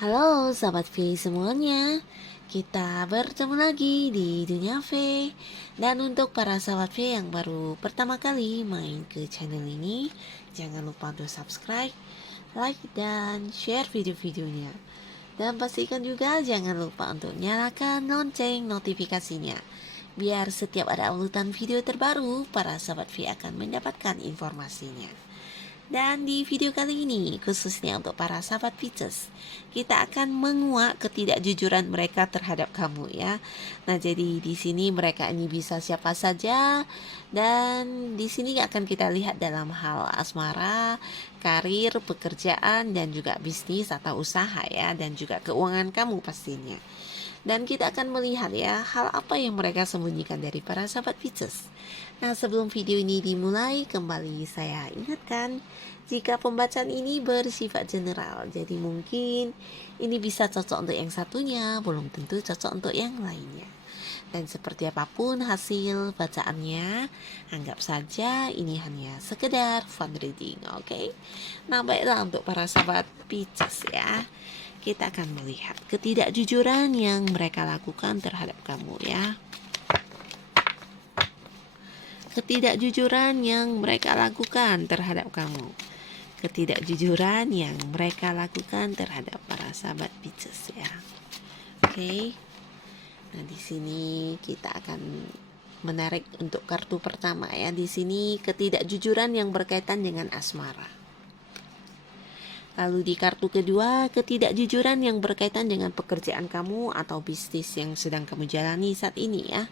Halo sahabat V semuanya, kita bertemu lagi di Dunia V. Dan untuk para sahabat V yang baru pertama kali main ke channel ini, jangan lupa untuk subscribe, like, dan share video-videonya. Dan pastikan juga jangan lupa untuk nyalakan lonceng notifikasinya, biar setiap ada uploadan video terbaru, para sahabat V akan mendapatkan informasinya. Dan di video kali ini, khususnya untuk para sahabat Pisces, kita akan menguak ketidakjujuran mereka terhadap kamu ya. Nah, jadi di sini mereka ini bisa siapa saja, dan di sini akan kita lihat dalam hal asmara, karir, pekerjaan, dan juga bisnis atau usaha ya, dan juga keuangan kamu pastinya. Dan kita akan melihat ya, hal apa yang mereka sembunyikan dari para sahabat Pisces. Nah, sebelum video ini dimulai, kembali saya ingatkan, jika pembacaan ini bersifat general, jadi mungkin ini bisa cocok untuk yang satunya, belum tentu cocok untuk yang lainnya. Dan seperti apapun hasil bacaannya, anggap saja ini hanya sekedar fun reading, oke? Nah, baiklah untuk para sahabat Pisces ya, kita akan melihat ketidakjujuran yang mereka lakukan terhadap kamu ya. Ketidakjujuran yang mereka lakukan terhadap kamu. Ketidakjujuran yang mereka lakukan terhadap para sahabat Pisces ya. Oke. Nah, di sini kita akan menarik untuk kartu pertama ya. Di sini ketidakjujuran yang berkaitan dengan asmara. Lalu di kartu kedua, ketidakjujuran yang berkaitan dengan pekerjaan kamu atau bisnis yang sedang kamu jalani saat ini ya.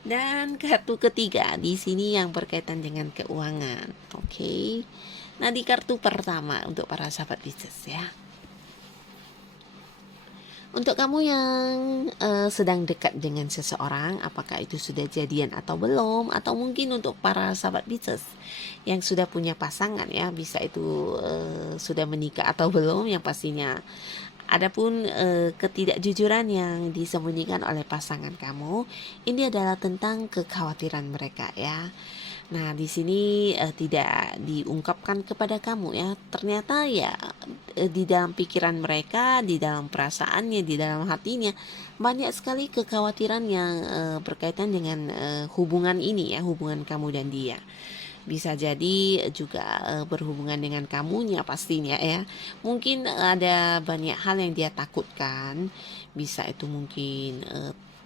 Dan kartu ketiga di sini yang berkaitan dengan keuangan. Oke. Nah, di kartu pertama untuk para sahabat Pisces ya. Untuk kamu yang sedang dekat dengan seseorang, apakah itu sudah jadian atau belum, atau mungkin untuk para sahabat Pisces yang sudah punya pasangan ya, bisa itu sudah menikah atau belum, yang pastinya. Adapun ketidakjujuran yang disembunyikan oleh pasangan kamu, ini adalah tentang kekhawatiran mereka ya. Nah, di sini tidak diungkapkan kepada kamu ya. Ternyata ya di dalam pikiran mereka, di dalam perasaannya, di dalam hatinya banyak sekali kekhawatiran yang berkaitan dengan hubungan ini ya, hubungan kamu dan dia. Bisa jadi juga berhubungan dengan kamunya pastinya ya. Mungkin ada banyak hal yang dia takutkan. Bisa itu mungkin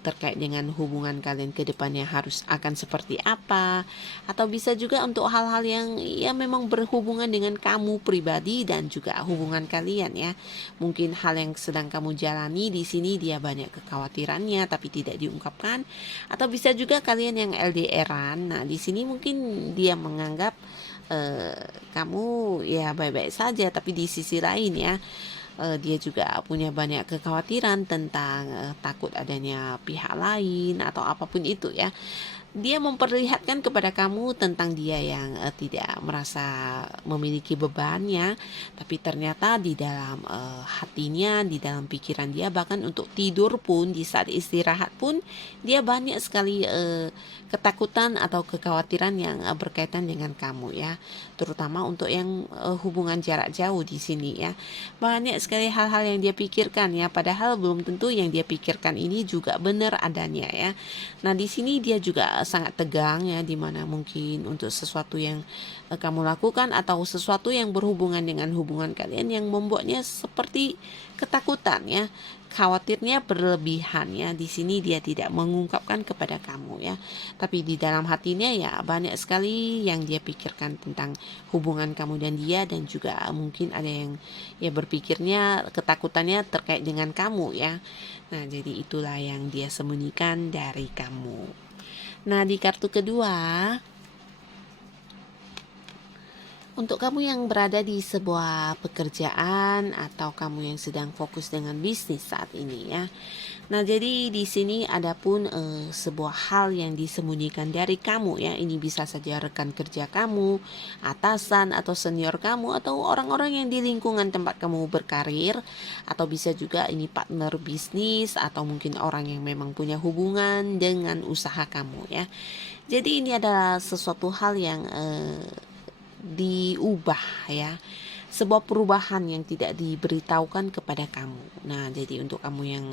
terkait dengan hubungan kalian ke depannya harus akan seperti apa, atau bisa juga untuk hal-hal yang ya memang berhubungan dengan kamu pribadi dan juga hubungan kalian ya. Mungkin hal yang sedang kamu jalani di sini dia banyak kekhawatirannya tapi tidak diungkapkan, atau bisa juga kalian yang LDRan. Nah, di sini mungkin dia menganggap kamu ya baik-baik saja, tapi di sisi lain ya dia juga punya banyak kekhawatiran tentang takut adanya pihak lain atau apapun itu ya. Dia memperlihatkan kepada kamu tentang dia yang tidak merasa memiliki bebannya, tapi ternyata di dalam hatinya, di dalam pikiran dia, bahkan untuk tidur pun, di saat istirahat pun, dia banyak sekali ketakutan atau kekhawatiran yang berkaitan dengan kamu ya, terutama untuk yang hubungan jarak jauh di sini ya. Banyak sekali hal-hal yang dia pikirkan ya, padahal belum tentu yang dia pikirkan ini juga benar adanya ya. Nah, di sini dia juga sangat tegang ya, dimana mungkin untuk sesuatu yang kamu lakukan atau sesuatu yang berhubungan dengan hubungan kalian yang membuatnya seperti ketakutan ya, khawatirnya berlebihan ya. Di sini dia tidak mengungkapkan kepada kamu ya, tapi di dalam hatinya ya banyak sekali yang dia pikirkan tentang hubungan kamu dan dia, dan juga mungkin ada yang ya berpikirnya ketakutannya terkait dengan kamu ya. Nah, jadi itulah yang dia sembunyikan dari kamu. Nah, di kartu kedua, untuk kamu yang berada di sebuah pekerjaan atau kamu yang sedang fokus dengan bisnis saat ini ya. Nah, jadi di sini ada pun sebuah hal yang disembunyikan dari kamu ya. Ini bisa saja rekan kerja kamu, atasan atau senior kamu, atau orang-orang yang di lingkungan tempat kamu berkarir, atau bisa juga ini partner bisnis, atau mungkin orang yang memang punya hubungan dengan usaha kamu ya. Jadi ini adalah sesuatu hal yang diubah ya, sebuah perubahan yang tidak diberitahukan kepada kamu. Nah, jadi untuk kamu yang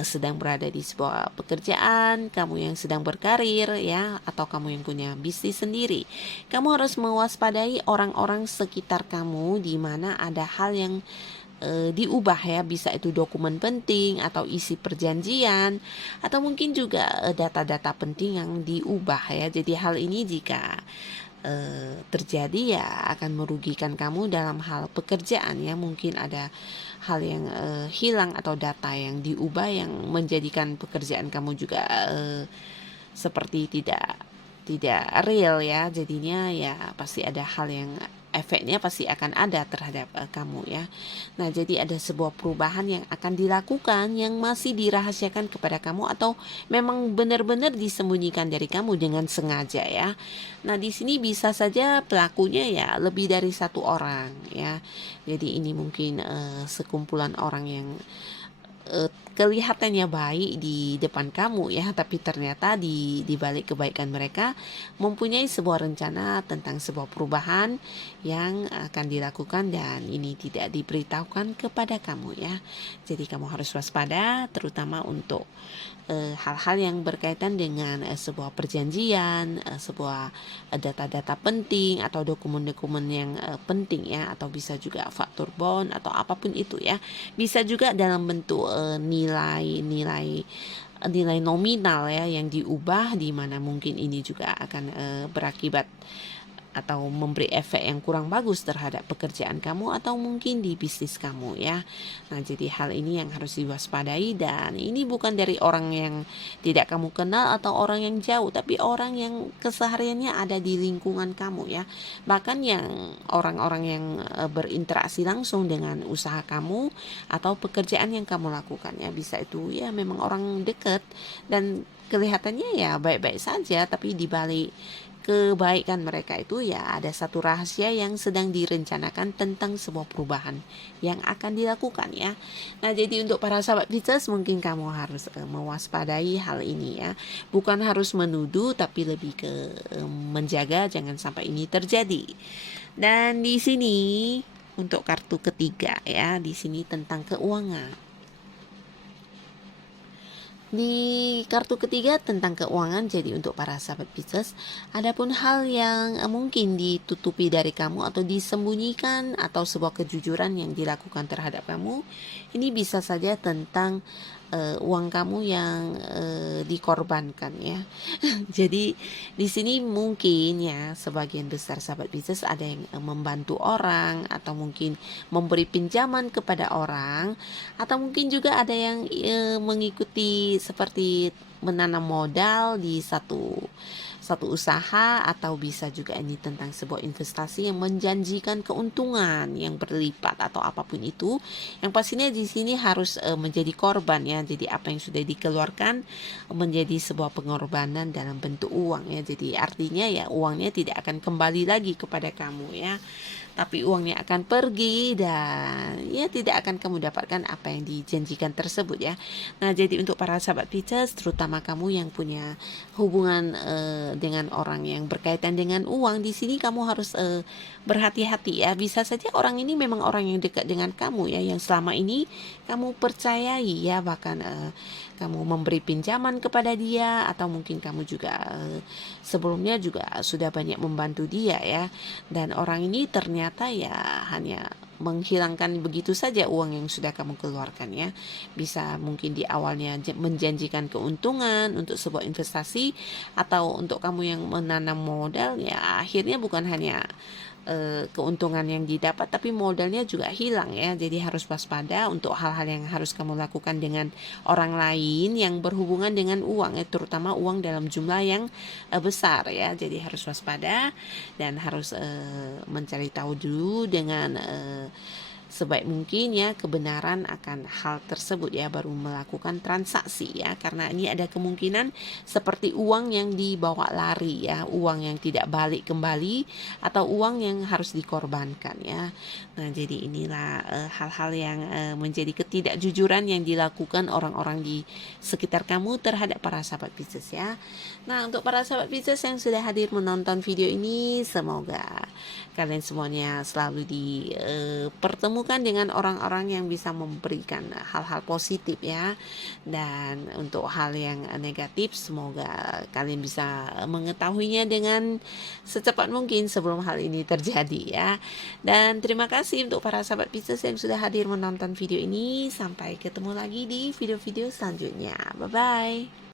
sedang berada di sebuah pekerjaan, kamu yang sedang berkarir ya, atau kamu yang punya bisnis sendiri, kamu harus mewaspadai orang-orang sekitar kamu di mana ada hal yang diubah ya, bisa itu dokumen penting atau isi perjanjian atau mungkin juga data-data penting yang diubah ya. Jadi hal ini jika terjadi ya akan merugikan kamu dalam hal pekerjaan ya. Mungkin ada hal yang hilang atau data yang diubah yang menjadikan pekerjaan kamu juga seperti tidak real ya. Jadinya ya pasti ada hal yang efeknya pasti akan ada terhadap kamu ya. Nah, jadi ada sebuah perubahan yang akan dilakukan yang masih dirahasiakan kepada kamu atau memang benar-benar disembunyikan dari kamu dengan sengaja ya. Nah, di sini bisa saja pelakunya ya lebih dari satu orang ya. Jadi ini mungkin sekumpulan orang yang kelihatannya baik di depan kamu ya, tapi ternyata di balik kebaikan mereka mempunyai sebuah rencana tentang sebuah perubahan yang akan dilakukan dan ini tidak diberitahukan kepada kamu ya. Jadi kamu harus waspada terutama untuk hal-hal yang berkaitan dengan sebuah perjanjian, sebuah data-data penting atau dokumen-dokumen yang penting ya, atau bisa juga faktur bond atau apapun itu ya. Bisa juga dalam bentuk nilai nominal ya yang diubah, di mana mungkin ini juga akan berakibat atau memberi efek yang kurang bagus terhadap pekerjaan kamu atau mungkin di bisnis kamu ya. Nah, jadi hal ini yang harus diwaspadai dan ini bukan dari orang yang tidak kamu kenal atau orang yang jauh, tapi orang yang kesehariannya ada di lingkungan kamu ya. Bahkan yang orang-orang yang berinteraksi langsung dengan usaha kamu atau pekerjaan yang kamu lakukan ya. Bisa itu ya memang orang dekat dan kelihatannya ya baik-baik saja, tapi di balik kebaikan mereka itu ya ada satu rahasia yang sedang direncanakan tentang sebuah perubahan yang akan dilakukan ya. Nah, jadi untuk para sahabat Pisces mungkin kamu harus mewaspadai hal ini ya. Bukan harus menuduh tapi lebih ke menjaga jangan sampai ini terjadi. Dan di sini untuk kartu ketiga ya, di sini tentang keuangan. Di kartu ketiga tentang keuangan, jadi untuk para sahabat Pisces, adapun hal yang mungkin ditutupi dari kamu atau disembunyikan atau sebuah kejujuran yang dilakukan terhadap kamu, ini bisa saja tentang uang kamu yang dikorbankan ya. Jadi di sini mungkin ya sebagian besar sahabat Pisces ada yang membantu orang atau mungkin memberi pinjaman kepada orang atau mungkin juga ada yang mengikuti seperti menanam modal di satu usaha atau bisa juga ini tentang sebuah investasi yang menjanjikan keuntungan yang berlipat atau apapun itu. Yang pastinya di sini harus menjadi korban ya. Jadi apa yang sudah dikeluarkan menjadi sebuah pengorbanan dalam bentuk uang ya. Jadi artinya ya uangnya tidak akan kembali lagi kepada kamu ya, tapi uangnya akan pergi dan ya tidak akan kamu dapatkan apa yang dijanjikan tersebut ya. Nah, jadi untuk para sahabat Pisces, terutama kamu yang punya hubungan dengan orang yang berkaitan dengan uang, di sini kamu harus berhati-hati ya. Bisa saja orang ini memang orang yang dekat dengan kamu ya, yang selama ini kamu percayai ya, bahkan kamu memberi pinjaman kepada dia atau mungkin kamu juga sebelumnya juga sudah banyak membantu dia ya. Dan orang ini ternyata ya hanya menghilangkan begitu saja uang yang sudah kamu keluarkan ya. Bisa mungkin di awalnya menjanjikan keuntungan untuk sebuah investasi atau untuk kamu yang menanam modal ya, akhirnya bukan hanya keuntungan yang didapat tapi modalnya juga hilang ya. Jadi harus waspada untuk hal-hal yang harus kamu lakukan dengan orang lain yang berhubungan dengan uang ya, terutama uang dalam jumlah yang besar ya. Jadi harus waspada dan harus mencari tahu dulu dengan sebaik mungkin ya kebenaran akan hal tersebut ya, baru melakukan transaksi ya, karena ini ada kemungkinan seperti uang yang dibawa lari ya, uang yang tidak balik kembali atau uang yang harus dikorbankan ya. Nah, jadi inilah hal-hal yang menjadi ketidakjujuran yang dilakukan orang-orang di sekitar kamu terhadap para sahabat Pisces ya. Nah, untuk para sahabat Pisces yang sudah hadir menonton video ini, semoga kalian semuanya selalu dipertemukan dengan orang-orang yang bisa memberikan hal-hal positif ya. Dan untuk hal yang negatif, semoga kalian bisa mengetahuinya dengan secepat mungkin sebelum hal ini terjadi ya. Dan terima kasih untuk para sahabat Pisces yang sudah hadir menonton video ini. Sampai ketemu lagi di video-video selanjutnya. Bye-bye.